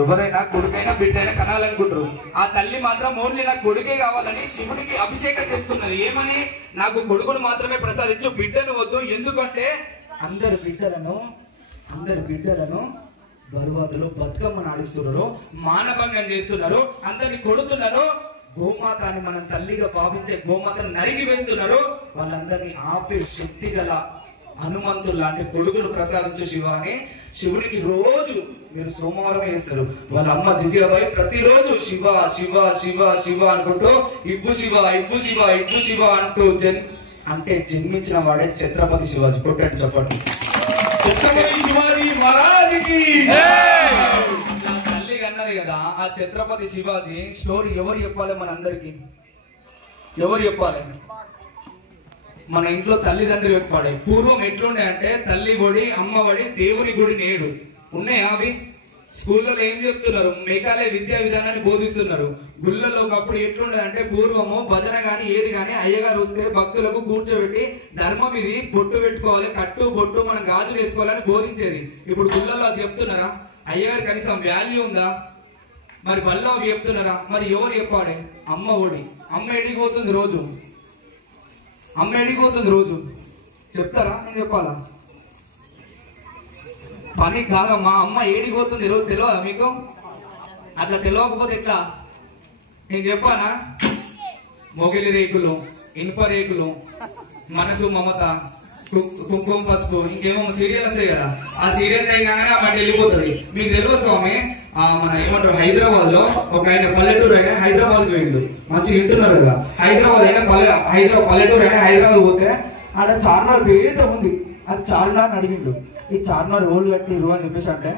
ఎవరైనా కొడుకైనా బిడ్డైనా కనాలనుకుంటారు. ఆ తల్లి మాత్రం ఓన్లీ నాకు కొడుకే కావాలని శివుడికి అభిషేకం చేస్తున్నది. ఏమని? నాకు కొడుకును మాత్రమే ప్రసాదించు, బిడ్డను వద్దు. ఎందుకంటే అందరు బిడ్డలను బరువాదులు బతుకమ్మను ఆడిస్తున్నారు, మానభంగం చేస్తున్నారు, అందరిని కొడుతున్నారు. గోమాత అని మనం తల్లిగా భావించే గోమాతను నరికి వేస్తున్నారు. వాళ్ళందరినీ ఆపే శక్తి గల హనుమంతుడు లాంటి కొడుకును ప్రసాదించు శివ అని శివునికి రోజు మీరు సోమవారం వేస్తారు. వాళ్ళ అమ్మ జిజియాబాయి ప్రతిరోజు శివ శివ శివ శివ అనుకుంటూ ఇవ్వు శివ ఇవ్వు శివ ఇవ్వు శివ అంటూ అంటే జన్మించిన వాడే ఛత్రపతి శివాజీ. కొట్టండి చెప్పండి. ఛత్రపతి శివాజీ మహారాజుకి తల్లి అన్నది కదా. ఆ ఛత్రపతి శివాజీ స్టోరీ ఎవరు చెప్పాలి? మనందరికి ఎవరు చెప్పాలి? మన ఇంట్లో తల్లిదండ్రులు చెప్పాలి. పూర్వం ఎట్లుండే అంటే తల్లి ఒడి అమ్మ ఒడి దేవుని గుడి నేడు ఉన్నాయా? అవి స్కూల్లో ఏం చెప్తున్నారు? మేఘాలయ విద్యా విధానాన్ని బోధిస్తున్నారు. గుళ్ళలో ఒకప్పుడు ఎట్లుండదంటే పూర్వము భజన గాని ఏది గాని అయ్యగారు వస్తే భక్తులకు కూర్చోబెట్టి ధర్మం ఇది బొట్టు పెట్టుకోవాలి, కట్టు బొట్టు మనం గాజులు వేసుకోవాలని బోధించేది. ఇప్పుడు గుళ్ళలో అది చెప్తున్నారా? అయ్యగారు కనీసం వాల్యూ ఉందా? మరి బల్లో అవి చెప్తున్నారా? మరి ఎవరు చెప్పాలి? అమ్మ ఒడి. అమ్మ ఎడిగిపోతుంది రోజు, అమ్మ ఎడిగిపోతుంది రోజు. చెప్తారా? నేను చెప్పాలా? పని కాదమ్మా, అమ్మ ఏడిపోతుంది రోజు. తెలియదా మీకు? అట్లా తెలియకపోతే ఎట్లా? నేను చెప్పానా? మొగిలి రేకులు, ఇనుప రేకులు, మనసు మమత, కుంకుమ పసుపు, ఇంకేమో సీరియల్ వస్తాయి కదా. ఆ సీరియల్ టైం కాగానే ఆ మాట వెళ్ళిపోతుంది. మీకు తెలియదు స్వామి, మన ఏమంటారు హైదరాబాద్ లో ఒక ఆయన పల్లెటూరు అయినా హైదరాబాద్ పోయిండు. మంచిగా వింటున్నారు కదా. హైదరాబాద్ అయినా పల్లెటూరు అయినా హైదరాబాద్ పోతే ఆడ చార్మినార్ పేద ఉంది. అది చార్మినార్ అడిగిండు, ఈ చార్మినార్ ఓళ్ళు కట్టిరు అని చెప్పేసి అంటే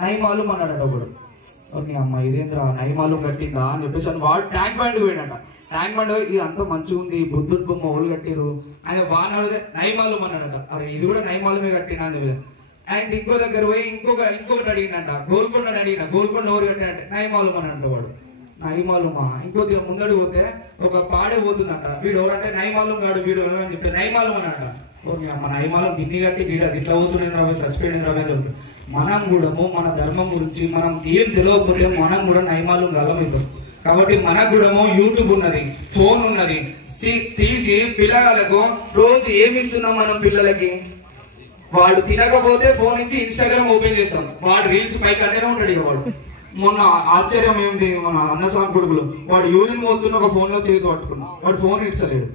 నైమాలు అన్నాడట ఒకడు. నీ అమ్మ ఇదేంద్రా నైమాలు కట్టిందా అని చెప్పేసి అని వాడు ట్యాంక్ బండ్ పోయినట. ట్యాంక్ బండ్ ఇది అంతా మంచిగా ఉంది, బుద్ధుడు బొమ్మ ఓళ్ళు కట్టిరు ఆయన వాడు నైమాలు అన్నాడట. అరే ఇది కూడా నైమాలమే కట్టినా అని చెప్పి ఆయన ఇంకో దగ్గర పోయి ఇంకొకటి అడిగినట. గోల్కొండ అడిగిన, గోల్కొండ ఎవరు కట్టినట్టే నైమాలు అనంట వాడు. నైమాలుమా. ఇంకొద్దిగా ముందడు పోతే ఒక పాడే పోతుందంట. వీడు ఎవడంటే నైమాలు గాడు వీడు అని చెప్పి నైమాలు అనంట. ఓకే అమ్మ నైమాలు గిన్ని కట్టి గీడ ఇట్లా అవుతుంది చచ్చిపోయింది. మనం కూడా మన ధర్మం గురించి మనం ఏం తెలియకపోతే మనం కూడా నైమాలు గలమవుతాం. కాబట్టి మనకు కూడా యూట్యూబ్ ఉన్నది, ఫోన్ ఉన్నది. తీసి పిల్లలకు రోజు ఏమి ఇస్తున్నాం మనం పిల్లలకి? వాడు తినకపోతే ఫోన్ ఇచ్చి ఇన్స్టాగ్రామ్ ఓపెన్ చేస్తాం, వాడు రీల్స్ పైకి అంటేనే ఉంటాడు. వాడు మొన్న ఆశ్చర్యం ఏంటి, మన అన్నస్వామి కొడుకులు వాడు యూరిన్ మోస్తున్న ఒక ఫోన్ లో చేతి పట్టుకున్నా, వాడు ఫోన్ ఇచ్చలేడు.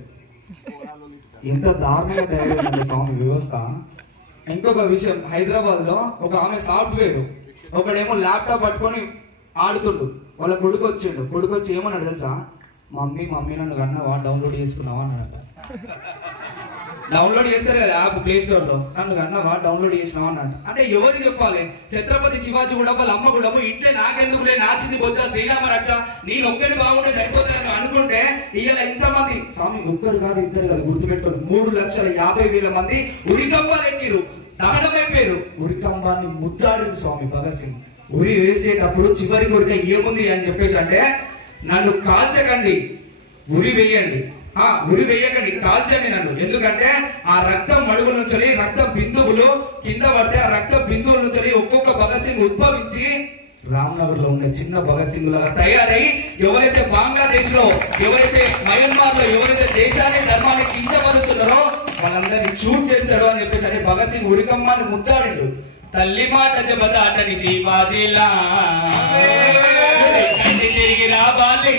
ఎంత దారుణంగా తయారైంది స్వామి వ్యవస్థ. ఇంకొక విషయం, హైదరాబాద్ లో ఒక ఆమె సాఫ్ట్వేర్ ఒకడేమో ల్యాప్టాప్ పట్టుకొని ఆడుతుండు. వాళ్ళ కొడుకు వచ్చిండు. కొడుకు వచ్చి ఏమన్నాడు తెలుసా? మమ్మీ నన్ను కన్నావా, డౌన్లోడ్ చేసుకున్నావా అన్నాడట. డౌన్లోడ్ చేస్తారు కదా యాప్ ప్లే స్టోర్ లో, నన్ను కన్నావా డౌన్లోడ్ చేసినావా అన్నాడు. అంటే ఎవరు చెప్పాలి? ఛత్రపతి శివాజీ కూడా వాళ్ళ అమ్మ కూడా ఇట్లే నాకెందుకులే నాచింది బొచ్చా శ్రీరామ రక్ష నేను ఒక్కడిని బాగుంటే సరిపోతానని అనుకుంటే ఇవాళ ఇంతమంది స్వామి ఒక్కరు కాదు ఇద్దరు కాదు గుర్తుపెట్టుకోండి 3,50,000 మంది ఉరికంబాలు ఎక్కిరు, దహనమైపోయారు. ఉరికంబాన్ని ముద్దాడింది స్వామి భగత్ సింగ్. ఉరి వేసేటప్పుడు చివరి కోరిక ఏముంది అని చెప్పేసి అంటే నన్ను కాల్చకండి, ఉరి వేయండి, ఉరి వేయకండి, కాల్చండి నన్ను. ఎందుకంటే ఆ రక్తం మడుగుల నుంచి రక్తం బిందువులు కింద పడితే ఆ రక్తం బిందువుల నుంచి ఒక్కొక్క భగత్ సింగ్ ఉద్భవించి రామ్నగర్ లో ఉన్న చిన్న భగత్ సింగ్ లాగా తయారై ఎవరైతే బంగ్లాదేశ్ లో, ఎవరైతే మయన్మార్ లో, ఎవరైతే దేశాన్ని ధర్మాన్ని కించబడుతున్నారో వాళ్ళందరినీ షూట్ చేస్తాడో అని చెప్పేసి అని భగత్ సింగ్ ఉరికమ్మాన్ని ముద్దాడిండు. తల్లి మాట జబదాటని శివాజీలా తిరిగి రావాలి.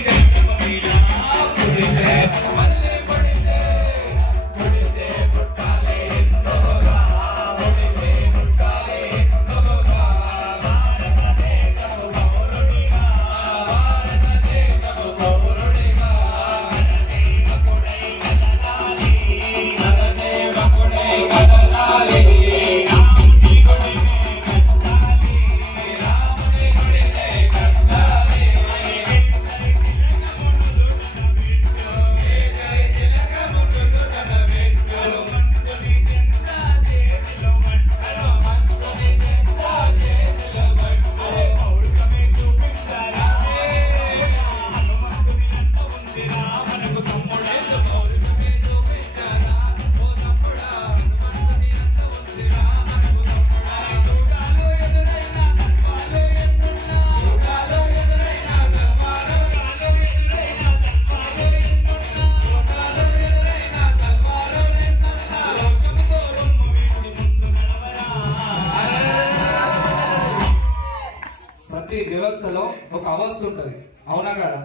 ప్రతి వ్యవస్థలో ఒక అవస్థ ఉంటది, అవునా కాదా?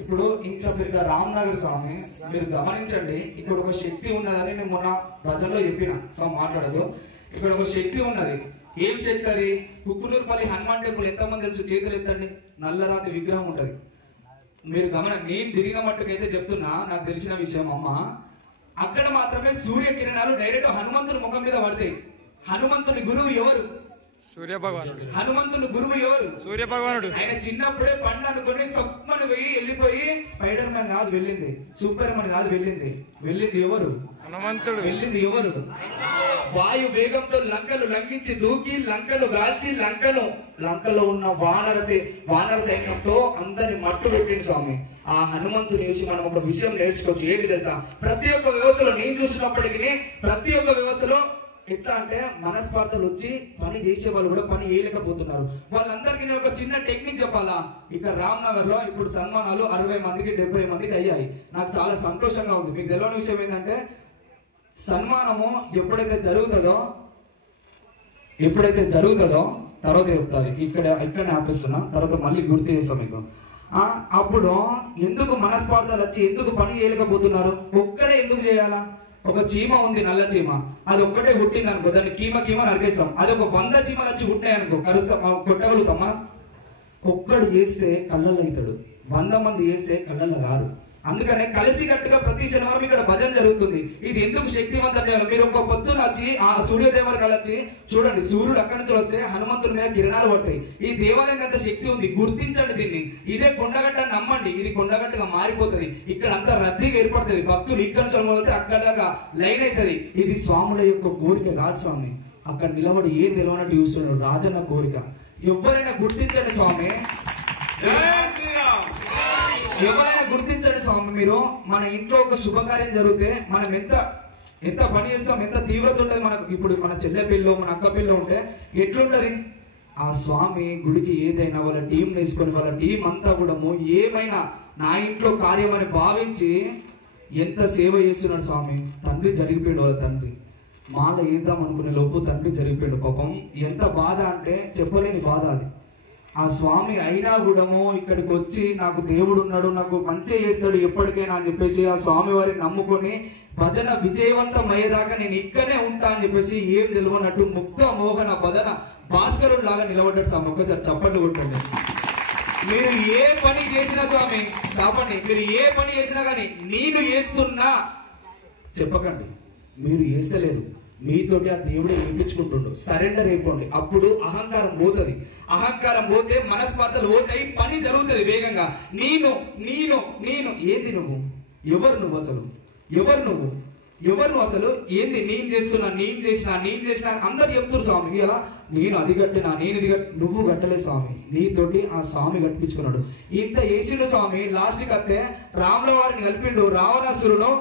ఇప్పుడు ఇంకా పెద్ద రామ్నగర్ స్వామి మీరు గమనించండి, ఇక్కడ ఒక శక్తి ఉన్నదని నేను మొన్న ప్రజల్లో చెప్పిన, స్వామి మాట్లాడదు. ఇక్కడ ఒక శక్తి ఉన్నది. ఏం శక్తి అది? కుక్కునూరుపల్లి హనుమాన్ టెంపుల్ ఎంతమంది తెలుసు? చేతులు ఎత్తండి. నల్లరాతి విగ్రహం ఉంటది. మీరు నేను తిరిగిన మట్టుకైతే చెప్తున్నా, నాకు తెలిసిన విషయం అమ్మ, అక్కడ మాత్రమే సూర్యకిరణాలు డైరెక్ట్ హనుమంతుని ముఖం మీద పడతాయి. హనుమంతుని గురువు ఎవరు? సూర్య భగవానుడు. హనుమంతుని గురువు ఎవరు? సూర్య భగవానుడు. ఆయన చిన్నప్పుడే పండు అనుకుని సప్పని పోయి వెళ్ళిపోయి స్పైడర్ మ్యాన్ కాదు వెళ్ళింది, సూపర్ మ్యాన్ కాదు వెళ్ళింది ఎవరు? హనుమంతుడు. వెళ్ళింది ఎవరు? వాయు వేగంతో లంకలు లంఘించి దూకి లంకలు గాల్చి లంకలో ఉన్న వానర సైన్యంతో అందరిని మట్టు పెట్టింది స్వామి. ఆ హనుమంతుని చూసి మనం ఒక విషయం నేర్చుకోవచ్చు. ఏంటి తెలుసా? ప్రతి ఒక్క వ్యవస్థలో నేను చూసినప్పటికీ ప్రతి ఒక్క వ్యవస్థలో ఎట్లా అంటే మనస్పార్థలు వచ్చి పని చేసే వాళ్ళు కూడా పని చేయలేకపోతున్నారు. వాళ్ళందరికీ నేను ఒక చిన్న టెక్నిక్ చెప్పాలా? ఇక్కడ రామ్నగర్ లో ఇప్పుడు సన్మానాలు 60 మందికి 70 మందికి అయ్యాయి. నాకు చాలా సంతోషంగా ఉంది. మీకు తెలియని విషయం ఏంటంటే, సన్మానము ఎప్పుడైతే జరుగుతుందో తర్వాత చెప్తారు. ఇక్కడనే ఆపిస్తున్నా, తర్వాత మళ్ళీ గుర్తు చేస్తాం మీకు. అప్పుడు ఎందుకు మనస్పార్థాలు వచ్చి ఎందుకు పని చేయలేకపోతున్నారు? ఒక్కడే ఎందుకు చేయాలా? ఒక చీమ ఉంది, నల్ల చీమ, అది ఒక్కటే కుట్టింది అనుకో, దాన్ని కీమ నరికేస్తాం. అది ఒక 100 చీమలు వచ్చి కుట్టినాయి అనుకో, కొట్టగలుగుతాం మనం? ఒక్కడు చేస్తే కళ్ళల్లో అవుతాడు, 100 మంది చేస్తే కళ్ళల్లో గారు. అందుకనే కలిసి కట్టుగా ప్రతి శనివారం ఇక్కడ భజన జరుగుతుంది. ఇది ఎందుకు శక్తివంతం? మీరు ఒక పొద్దున వచ్చి ఆ సూర్యోదయం కలిసి చూడండి, సూర్యుడు అక్కడి నుంచి వస్తే హనుమంతుడి మీద కిరణాలు పడతాయి. ఈ దేవాలయం అంత శక్తి ఉంది, గుర్తించండి దీన్ని. ఇదే కొండగట్ట నమ్మండి, ఇది కొండగట్టగా మారిపోతుంది. ఇక్కడ అంత రద్దీగా ఏర్పడుతుంది. భక్తులు ఇక్కడ నుంచి మొదలైతే అక్కడ దాకా లైన్ అవుతుంది. ఇది స్వాముల యొక్క కోరిక కాదు స్వామి. అక్కడ నిలబడి ఏం తెలియనట్టు చూస్తున్నాడు, రాజన్న కోరిక. ఎవరైనా గుర్తించండి స్వామి, ఎవరైనా గుర్తించండి స్వామి. మీరు మన ఇంట్లో ఒక శుభకార్యం జరిగితే మనం ఎంత పని చేస్తాం, ఎంత తీవ్రత ఉంటుంది మనకు. ఇప్పుడు మన చెల్లె పిల్లో మన అక్క పిల్లో ఉంటే ఎట్లుంటది? ఆ స్వామి గుడికి ఏదైనా వాళ్ళ టీం వేసుకొని వాళ్ళ టీం అంతా కూడా ఏమైనా నా ఇంట్లో కార్యం అని భావించి ఎంత సేవ చేస్తున్నాడు స్వామి. తండ్రి జరిగిపోయాడు, వాళ్ళ తండ్రి మాల వేద్దాం అనుకునే లోపు తండ్రి జరిగిపోయాడు. పాపం ఎంత బాధ అంటే చెప్పలేని బాధ అది. ఆ స్వామి అయినా కూడా ఇక్కడికి వచ్చి నాకు దేవుడు ఉన్నాడు, నాకు మంచి చేస్తాడు ఎప్పటికైనా అని చెప్పేసి ఆ స్వామి వారిని నమ్ముకొని భజన విజయవంతం అయ్యేదాకా నేను ఇక్కడనే ఉంటా అని చెప్పేసి ఏం తెలియనట్టు ముక్త మోహన బదన భాస్కరుడు లాగా నిలబడ్డాడు స్వామి. ఒక్కసారి చప్పట్లు కొట్టండి. మీరు ఏ పని చేసినా స్వామి చెప్పండి, మీరు ఏ పని చేసినా కానీ నేను చేస్తున్నా చెప్పకండి. మీరు చేస్తలేదు, మీతోటి ఆ దేవుడే ఏపించుకుంటుండు. సరెండర్ అయిపోండి. అప్పుడు అహంకారం పోతుంది. అహంకారం పోతే మనస్పర్ధలు పోతాయి, పని జరుగుతుంది వేగంగా. నేను ఏంది? నువ్వు ఎవరు? నువ్వు అసలు ఏంది? నేను చేసిన అందరు చెప్తున్నారు స్వామి. ఇలా నేను అది కట్టినా, నేను ఇది నువ్వు కట్టలే స్వామి, నీతోటి ఆ స్వామి కట్టించుకున్నాడు. ఇంత చేసిండు స్వామి. లాస్ట్కి వస్తే రాముల వారిని కలిపిండు. రావణాసురుడు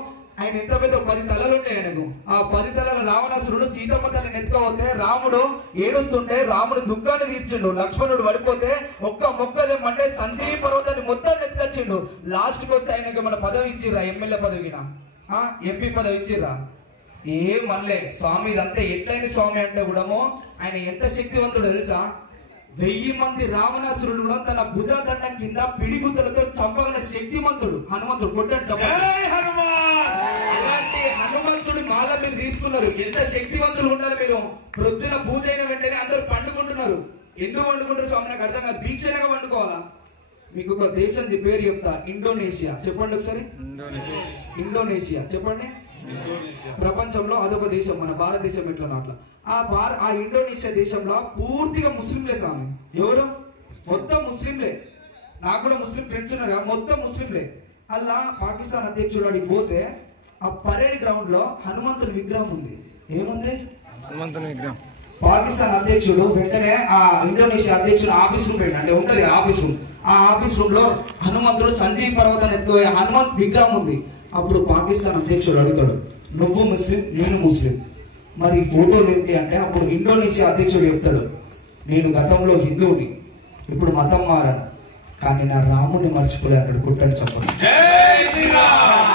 ఆయన ఎంత పెద్ద 10 తలలు ఉంటాయి ఆయనకు. ఆ 10 తలల రావణాసురుడు సీతమ్మ తల్లిని ఎత్తుకోపోతే రాముడు ఏడుస్తుంటే రాముడు దుఃఖాన్ని తీర్చిండు. లక్ష్మణుడు పడిపోతే ఒక్క మొక్కదేమంటే సంజీవి పర్వతాన్ని మొత్తం ఎత్తుకొచ్చిండు. లాస్ట్కి వస్తే ఆయనకి మన పదవి ఇచ్చిర్రా, ఎమ్మెల్యే పదవినా ఎంపీ పదవి ఇచ్చిర్రా? మళ్ళీ స్వామి ఇదంతా ఎట్లయింది స్వామి అంటే కూడా ఆయన ఎంత శక్తివంతుడు తెలుసా? 1000 మంది రావణాసురులు కూడా తన భుజదండం కింద పిడిగుద్దలతో చంపగల శక్తిమంతుడు హనుమంతుడు. కొట్టాడు చంపాలి. అలాంటి హనుమంతుడి మాల మీరు తీసుకున్నారు. ఎంత శక్తివంతులు ఉండాలి మీరు. ప్రొద్దున పూజ అయిన వెంటనే అందరూ పండుకుంటున్నారు. ఎందుకు పండుకుంటారు స్వామి నాకు అర్థం కాదు. దీక్షగా పండుకోవాలా? మీకు ఒక దేశం పేరు చెప్తా, ఇండోనేషియా. చెప్పండి ఒకసారి. ఇండోనేషియా చెప్పండి. ప్రపంచంలో అదొక దేశం, మన భారతదేశం ఎట్లా అట్లా. ఆ ఇండోనేషియా దేశంలో పూర్తిగా ముస్లింలే స్వామి. ఎవరు? మొత్తం ముస్లింలే. నాకు కూడా ముస్లిం ఫ్రెండ్స్ ఉన్నారు, మొత్తం ముస్లింలే. అలా పాకిస్తాన్ అధ్యక్షుడు అడిగి పోతే ఆ పరేడ్ గ్రౌండ్ లో హనుమంతుడి విగ్రహం ఉంది. ఏముంది? హనుమంతుడి విగ్రహం. పాకిస్తాన్ అధ్యక్షుడు వెంటనే ఆ ఇండోనేషియా అధ్యక్షుడు ఆఫీస్ రూమ్ పోయింది. అంటే ఉంటది ఆఫీస్ రూమ్. ఆ ఆఫీస్ రూమ్ లో హనుమంతుడు సంజీవ్ పర్వతాన్ని ఎత్తుకోయే హనుమంత్ విగ్రహం ఉంది. అప్పుడు పాకిస్తాన్ అధ్యక్షుడు అడుగుతాడు, నువ్వు ముస్లిం, నేను ముస్లిం, మరి ఫోటోలు ఏంటి అంటే అప్పుడు ఇండోనేషియా అధ్యక్షుడు చెప్తాడు, నేను గతంలో హిందువుని, ఇప్పుడు మతం మారాను, కానీ నా రాముని మర్చిపోలే అన్నాడు. కుట్టండి చెప్పండి.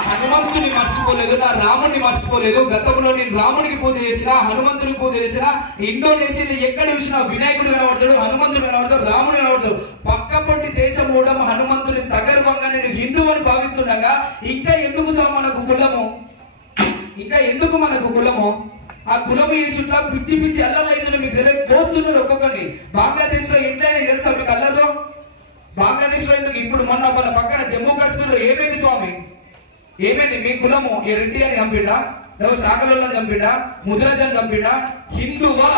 హనుమంతుని మర్చిపోలేదు, నా రాముని మర్చిపోలేదు. గతంలో నేను రామునికి పూజ చేసిన, హనుమంతునికి పూజ చేసిన, ఇండోనేషియాలో ఎక్కడ చూసినా వినాయకుడు కనబడతాడు, హనుమంతుడు కనబడతాడు, రాముడు కనబడతాడు. పక్కపొంటి దేశం కూడా హనుమంతుని సగర్వంగా నేను హిందూ అని భావిస్తుండగా ఇంకా ఎందుకు మనకు కులము, ఇంకా ఎందుకు మనకు కులము? ఆ కులము చుట్టూ పిచ్చి పిచ్చి అల్లర్లు అయితే మీకు తెలియదు, పోస్తున్నారు ఒక్కొక్కరిని. బంగ్లాదేశ్ లో ఎట్లయినా తెలుసా మీకు అల్లర్లు? బంగ్లాదేశ్ లో ఎందుకు? ఇప్పుడు మొన్న మన పక్కన జమ్మూ కాశ్మీర్ లో ఏమైంది స్వామి? ఏమైంది? మీ కులము ఈ రెడ్డి అని చంపిండా, లేవు సాగలోళ్ళని చంపిండా, ముద్రాజన్ చంపిండా? హిందువా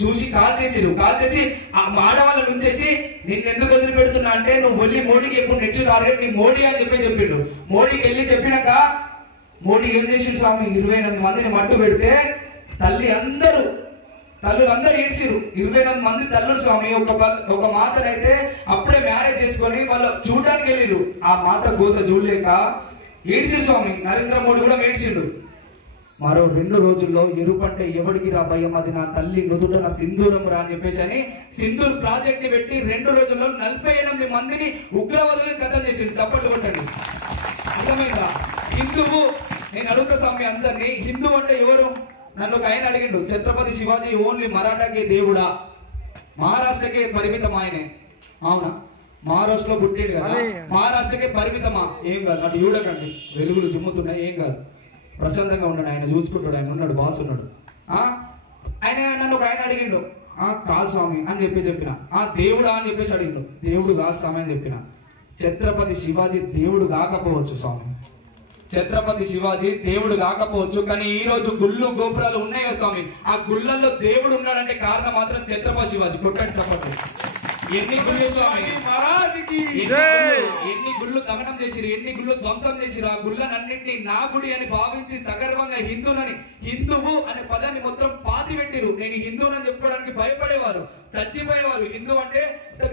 చూసి కాల్ చేసి ఆ ఆడవాళ్ళ నుంచేసి నిన్నెందుకు వదిలిపెడుతున్నా అంటే నువ్వు వెళ్ళి మోడీకి ఎప్పుడు నెక్స్ట్ టార్గెట్ నీ మోడీ అని చెప్పిండు. మోడీకి వెళ్ళి చెప్పినాక మోడీ ఏం చేసిండు స్వామి? 28 మందిని మట్టు పెడితే తల్లులందరూ ఏడ్చిరు. 28 మంది తల్లులు స్వామి. ఒక మాతనైతే అప్పుడే మ్యారేజ్ చేసుకొని వాళ్ళు చూడడానికి వెళ్ళిరు. ఆ మాత గోస చూడలేక ఏడ్చిరు స్వామి. నరేంద్ర మోడీ కూడా ఏడ్చిండు. మరో 2 రోజుల్లో ఎరుపంటే ఎవడికి రా భయం, అది నా తల్లి నుదుట నా సింధూరం రా అని చెప్పేసి అని సింధూర్ ప్రాజెక్ట్ ని పెట్టి 2 రోజుల్లో 48 మందిని ఉగ్రవాదులను కథం చేసిండు. చప్పట్లు కొట్టండి. అర్థమైందా? హిందువు. నేను అడుగుతా స్వామి అందరినీ, హిందూ అంటే ఎవరు? నన్ను ఒక ఆయన అడిగిండు, ఛత్రపతి శివాజీ ఓన్లీ మరాఠాకే దేవుడా, మహారాష్ట్రకే పరిమితం ఆయనే. అవునా? మహారాష్ట్రలో పుట్టాడు కదా, మహారాష్ట్రకే పరిమితమా? ఏం కాదు, అటు చూడకండి, వెలుగులు చిమ్ముతున్నాయి, ఏం కాదు, ప్రశాంతంగా ఉన్నాడు, ఆయన చూసుకుంటాడు, ఆయన ఉన్నాడు, బాస్ ఉన్నాడు. ఆయన నన్ను ఒక ఆయన అడిగిండు, కాదు స్వామి అని చెప్పిన, దేవుడా అని చెప్పేసి అడిగిండు. దేవుడు కాదు స్వామి అని చెప్పిన. ఛత్రపతి శివాజీ దేవుడు కాకపోవచ్చు స్వామి, ఛత్రపతి శివాజీ దేవుడు కాకపోవచ్చు, కానీ ఈ రోజు గుళ్ళు గోపురాలు ఉన్నాయో స్వామి, ఆ గుళ్ళల్లో దేవుడు ఉన్నాడంటే కారణం మాత్రం ఛత్రపతి శివాజీ. కొట్టండి చప్పట్లు. ఎన్ని గుళ్ళు స్వామి, ఎన్ని గుళ్ళు దహనం చేసిరు, ఎన్ని గుళ్ళు ధ్వంసం చేసిరు. ఆ గుళ్ళనన్నింటినీ నా గుడి అని భావించి సగర్వంగా హిందువు అనే పదాన్ని మొత్తం పాతి పెట్టిరు. నేను హిందువునని చెప్పుకోవడానికి భయపడేవారు, చచ్చిపోయేవారు. హిందూ అంటే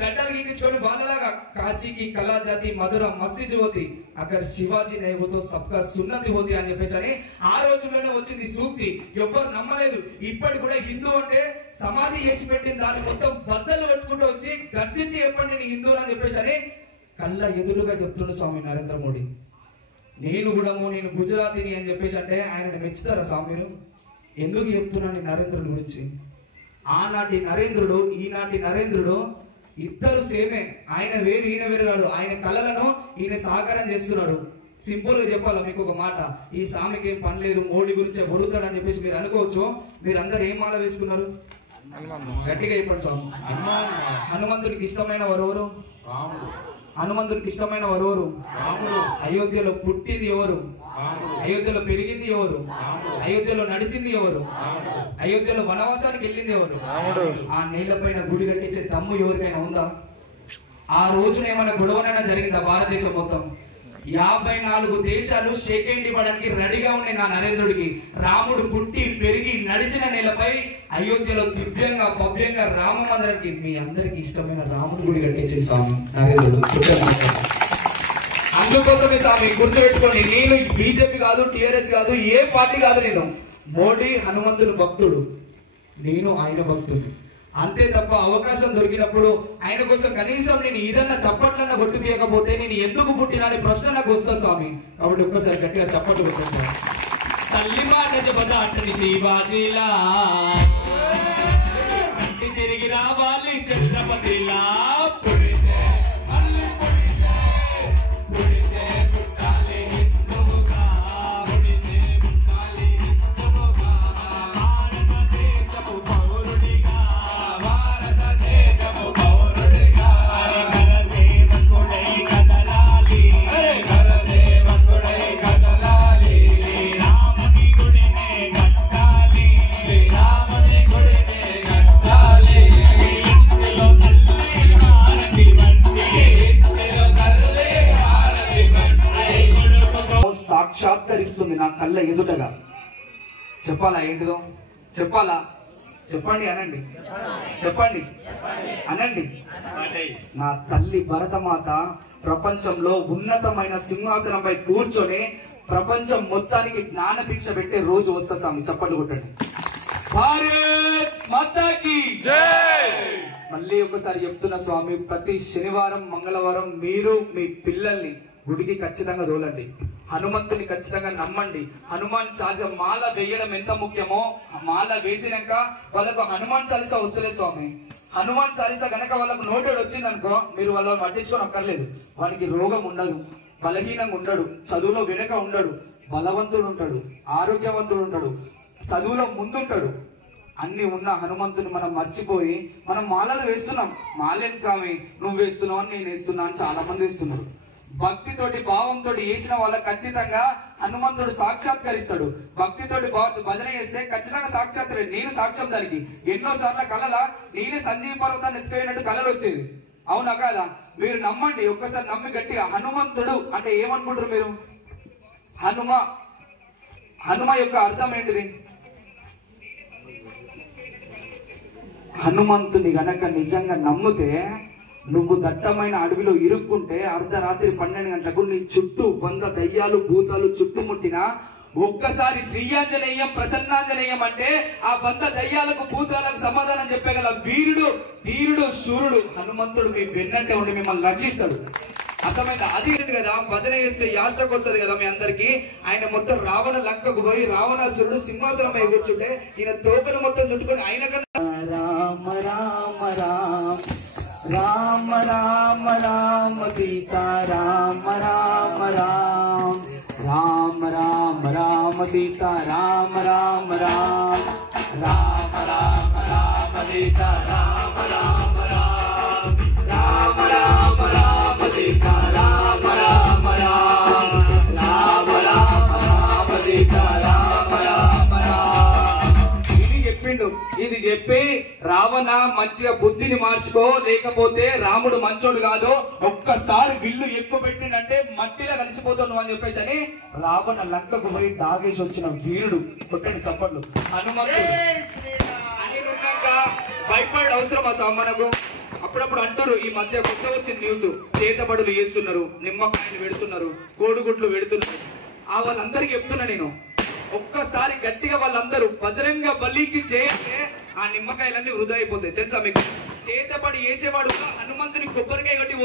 గడ్డలు గీకించుకొని వాళ్ళలాగా కాశీకి కళా జాతి మధుర మస్జిద్ హోతి, అక్కడ శివాజీ నైవుతో సబ్కా సున్నతి హోతి అని చెప్పేసి అని ఆ రోజుల్లోనే వచ్చింది సూక్తి. ఎవ్వరు నమ్మలేదు. ఇప్పటి కూడా హిందూ అంటే సమాధి చేసి పెట్టిన దాన్ని మొత్తం బద్దలు కొట్టుకుంటూ వచ్చి గర్జించి చెప్పండి నేను హిందువు అని చెప్పేసి అని కళ్ళ ఎదురుగా చెప్తున్నాడు స్వామి నరేంద్ర మోడీ. నేను గుజరాతీని అని చెప్పేసి అంటే ఆయన మెచ్చుతారా స్వామి? ఎందుకు చెప్తున్నాను నరేంద్రుడి గురించి? ఆనాటి నరేంద్రుడు ఈనాటి నరేంద్రుడు ఇద్దరు సేమే. ఆయన వేరు ఈయన వేరు కాదు. ఆయన కళలను ఈయన సాకారం చేస్తున్నాడు. సింపుల్ గా చెప్పాలా మీకు ఒక మాట, ఈ స్వామికి ఏం పని లేదు, మోడీ గురించి బొరుతాడు అని చెప్పేసి మీరు అనుకోవచ్చు. మీరు అందరు ఏం మాల వేసుకున్నారు? గట్టిగా చెప్పండి స్వామి. హనుమంతుడికి ఇష్టమైన వరెవరు? హనుమంతుడికి ఇష్టమైన వరెవరు? అయోధ్యలో పుట్టింది ఎవరు? అయోధ్యలో పెరిగింది ఎవరు? అయోధ్యలో నడిచింది ఎవరు? అయోధ్యలో వనవాసానికి వెళ్ళింది ఎవరు? ఆ నేలపైన గుడి కట్టించే దమ్ము ఎవరికైనా ఉందా? ఆ రోజున ఏమైనా గొడవనైనా జరిగిందా? భారతదేశం మొత్తం 54 దేశాలు షేక్ హ్యాండ్ ఇవ్వడానికి రెడీగా ఉన్నాయి నా నరేంద్రుడికి. రాముడు పుట్టి పెరిగి నడిచిన నేలపై అయోధ్యలో దివ్యంగా భవ్యంగా రామ మందిరానికి మీ అందరికి ఇష్టమైన రాముడి గుడి కట్టించింది స్వామి నరేంద్రుడు. అందుకోసమే స్వామి గుర్తుపెట్టుకోండి, నేను బీజేపీ కాదు, టిఆర్ఎస్ కాదు, ఏ పార్టీ కాదు. నేను మోడీ హనుమంతుడు భక్తుడు, నేను ఆయన భక్తుడు అంతే తప్ప అవకాశం దొరికినప్పుడు ఆయన కోసం కనీసం నేను ఏదన్నా చప్పట్లన్నా కొట్టిపోయకపోతే నేను ఎందుకు పుట్టినా అనే ప్రశ్న నాకు వస్తా స్వామి. కాబట్టి ఒక్కసారి గట్టిగా చప్పట్లు కొట్టాను. తల్లి మాట చెప్పదాటని శివాజీలా తిరిగి రావాలి ఛత్రపతిలా. సాక్షాత్కరిస్తుంది నా కళ్ళ ఎదుటగా. చెప్పాలా? ఏంటిదో చెప్పాలా? చెప్పండి అనండి, చెప్పండి అనండి. నా తల్లి భరతమాత ప్రపంచంలో ఉన్నతమైన సింహాసనంపై కూర్చొని ప్రపంచం మొత్తానికి జ్ఞాన భిక్ష పెట్టే రోజు వస్తా స్వామి. చప్పట్లు కొట్టండి. భారత్ మాతాకి జై. మళ్ళీ ఒకసారి చెప్తున్నా స్వామి, ప్రతి శనివారం మంగళవారం మీరు మీ పిల్లల్ని గుడికి ఖచ్చితంగా తోలండి. హనుమంతుని ఖచ్చితంగా నమ్మండి. హనుమాన్ చాలీసా మాల వేయడం ఎంత ముఖ్యమో, మాల వేసినాక వాళ్ళకు హనుమాన్ చాలీసా వస్తలేదు స్వామి. హనుమాన్ చాలీసా కనుక వాళ్ళకు నోటెడ్ వచ్చిందనుకో, మీరు వాళ్ళని పట్టించుకొని అక్కర్లేదు. వానికి రోగం ఉండదు, బలహీనంగా ఉండడు, చదువులో వెనక ఉండడు, బలవంతుడు ఉంటాడు, ఆరోగ్యవంతుడు ఉంటాడు, చదువులో ముందుంటాడు. అన్ని ఉన్న హనుమంతుని మనం మర్చిపోయి మనం మాలలు వేస్తున్నాం. మాలేం స్వామి నువ్వు వేస్తున్నావు అని నేను వేస్తున్నా అని చాలా మంది వేస్తున్నారు. భక్తితోటి భావంతో వేసిన వాళ్ళకి ఖచ్చితంగా హనుమంతుడు సాక్షాత్కరిస్తాడు. భక్తితోటి భజన చేస్తే ఖచ్చితంగా సాక్షాత్కరి. నేను సాక్ష్యం దానికి ఎన్నోసార్లు కళల నేనే సంజీవ పర్వతాన్ని ఎత్తుపోయినట్టు కళలు వచ్చేది. అవునా కాదా? మీరు నమ్మండి, ఒక్కసారి నమ్మి గట్టిగా. హనుమంతుడు అంటే ఏమనుకుంటారు మీరు? హనుమ యొక్క అర్థం ఏంటిది? హనుమంతుని గనక నిజంగా నమ్మితే, నువ్వు దట్టమైన అడవిలో ఇరుక్కుంటే అర్ధరాత్రి 12 గంటలకు నీ చుట్టూ 100 దయ్యాలు భూతాలు చుట్టుముట్టినా ఒక్కసారి శ్రీయాంజనేయం ప్రసన్నాంజనేయం అంటే ఆ 100 దయ్యాలకు భూతాలకు సమాధానం చెప్పగల వీరుడు ధీరుడు శూరుడు హనుమంతుడు మీ వెన్నంటే ఉండి మిమ్మల్ని రక్షిస్తాడు. అర్థమైందా? అది కదా భజన చేస్తే యాస్టకు వస్తుంది కదా మీ అందరికి. ఆయన మొత్తం రావణ లంకకు పోయి రావణాసురుడు సింహాసనం మీద కూర్చుంటే ఈయన తోకను మొత్తం చుట్టుకొని ఆయన కన్నా రామ రామ రామ రామ రామ రామ సీతా రామ రామ రామ రామ రామ రామ సీతా రామ రామ రామ రామ రామ రామ సీతా రామ రామ రామ రామ రామ రామ సీతా రామ రామ రామ రామ రామ రామ సీతా రామ రామ రామ. ఇది చెప్పిండు. ఇది చెప్పి రావణ మంచిగా బుద్ధిని మార్చుకో, లేకపోతే రాముడు మంచోడు కాదు, ఒక్కసారి విల్లు ఎక్కువ పెట్టిండంటే మట్టిలో కలిసిపోతావు నువ్వు అని చెప్పేసి అని రావణ లంకకు పోయి దాగేసి వచ్చిన వీరుడు. కొట్టండి చప్పట్లు. హనుమంతుడు భయపడే అవసరం ఆ మనకు. అప్పుడప్పుడు అంటారు, ఈ మధ్య కొత్త వచ్చిన న్యూస్, చేతబడులు చేస్తున్నారు, నిమ్మకాయలు పెడుతున్నారు, కోడిగుడ్లు పెడుతున్నారు. ఆ వాళ్ళందరికీ చెప్తున్నా నేను, ఒక్కసారి గట్టిగా వాళ్ళందరూ బజరంగ బలికి చేస్తే ఆ నిమ్మకాయలన్నీ వృధా అయిపోతాయి. తెలుసా మీకు? చేతబడి వేసేవాడు హనుమంతుని కొబ్బరికాయ కట్టి